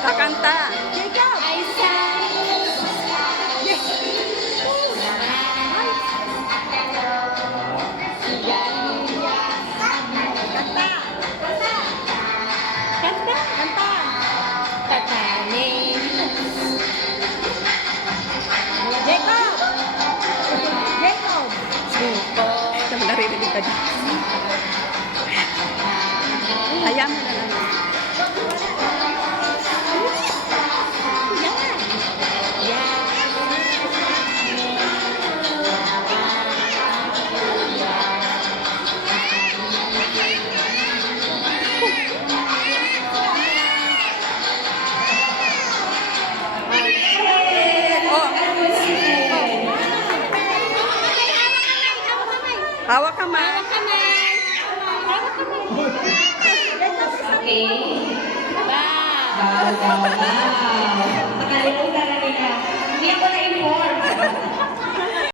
Kakanta. Naririnig ka dito. Hayaan mo na lang. Hawak kamay. Okay. Wow. Nakalimutan na nila. Hindi ako na-inform.